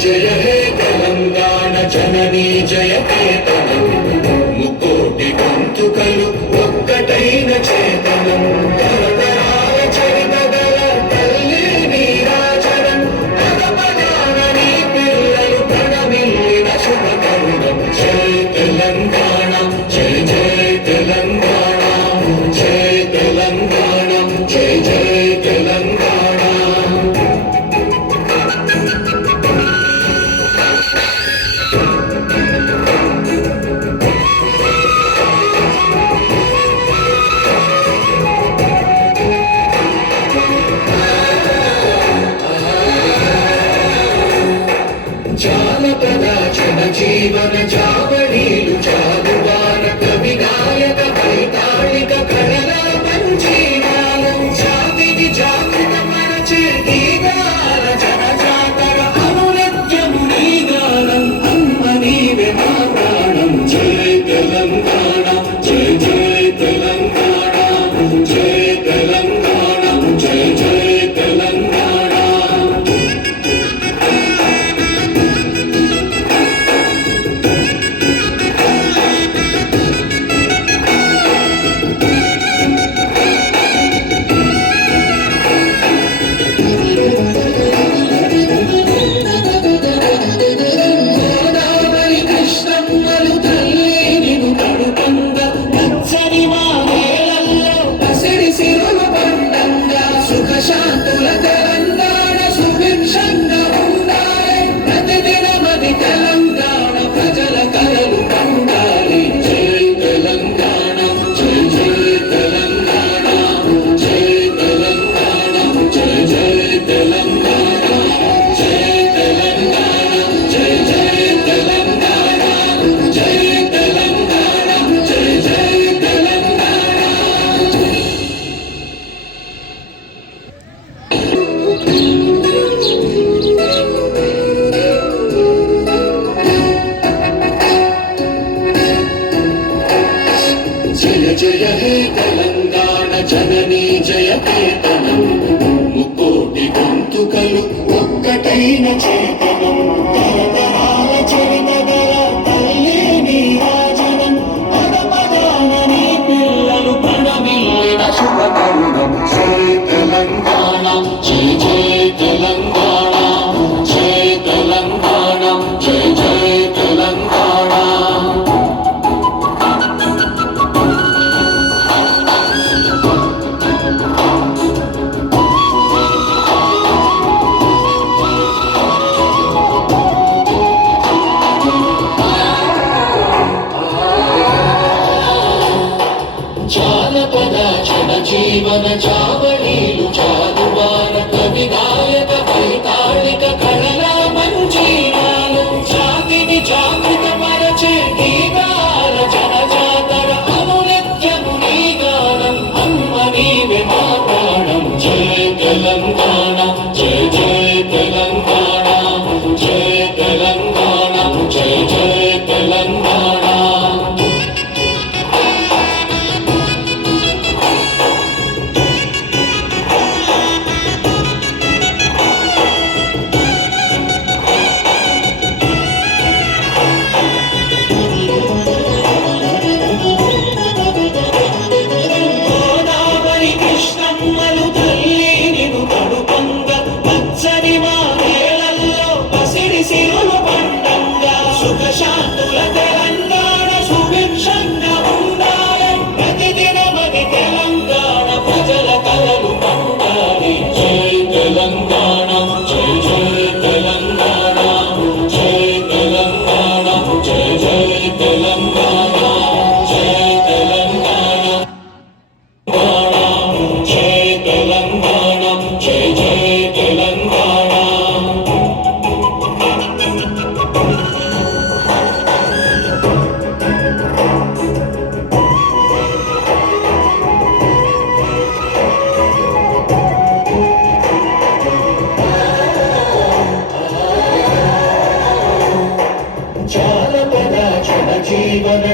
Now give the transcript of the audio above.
జయ హే తెలంగాణ జననీ జయ కేతనం ముకోటి గొంతుకలు ఒక్కటైన చేతనం తరతరాల చరితగల తల్లి నీరాజనం పదపదాన నీ పిల్లలు ప్రణమిల్లిన శుభకరుణం జై తెలంగాణ జై జై తెలంగాణ జై తెలంగాణ జై జై తెలంగాణ జానపద జనజీవన జావళీలు జాదువాన కవి నాయక వైతాళిక కళల మంజీరాలం జాతిని జాగృత మరచే గీతాల జనజాతర అనునిత్యము నీ గానం అమ్మ నీవే మా ప్రాణం జై తెలంగాణ జై జై తెలంగాణ జై తెలంగాణ జై జై తెలంగాణ శాంతుల తెలంగాణ సుభిక్షంగా ఉండాలి ప్రతిదినమది తెలంగాణ ప్రజల కలలు పండాలి జై తెలంగాణ జై జై తెలంగాణ జై తెలంగాణ జై జై తెలంగాణ జై తెలంగాణ జై జై తెలంగాణ జై తెలంగాణ జై జై తెలంగాణ జయ జయ హే తెలంగాణ జననీ జయ కేతనం ముకోటి గొంతుకలు ఒక్కటైన చేతనం తరతరాల చరితగల తల్లి నీరాజనం పదపదాన నీ పిల్లలు ప్రణమిల్లిన శుభకరుణం జై తెలంగాణ జై జై తెలంగాణ జై తెలంగాణ జై జై తెలంగాణ జానపద జనజీవన జావళీలు జాదువాన కవి నాయక వైతాళిక కళల మంజీరాలు జాతిని జాగృత మరచే గీతాల జనజాతర అనునిత్యము నీ గానం అమ్మ నీవే మా ప్రాణం జై తెలంగాణ జై జై తెలంగాణ జై తెలంగాణ జై జై తెలంగాణ శాంతుల తెలంగాణ సుభిక్షంగా ఉండాలి ప్రతిదినమది తెలంగాణ ప్రజల కలలు పండాలి జై తెలంగాణ జై జై తెలంగాణ జై తెలంగాణ జై జై తెలంగాణ జై తెలంగాణ జై తెలంగాణ జై జై తెలంగాణ జానపద జనజీవన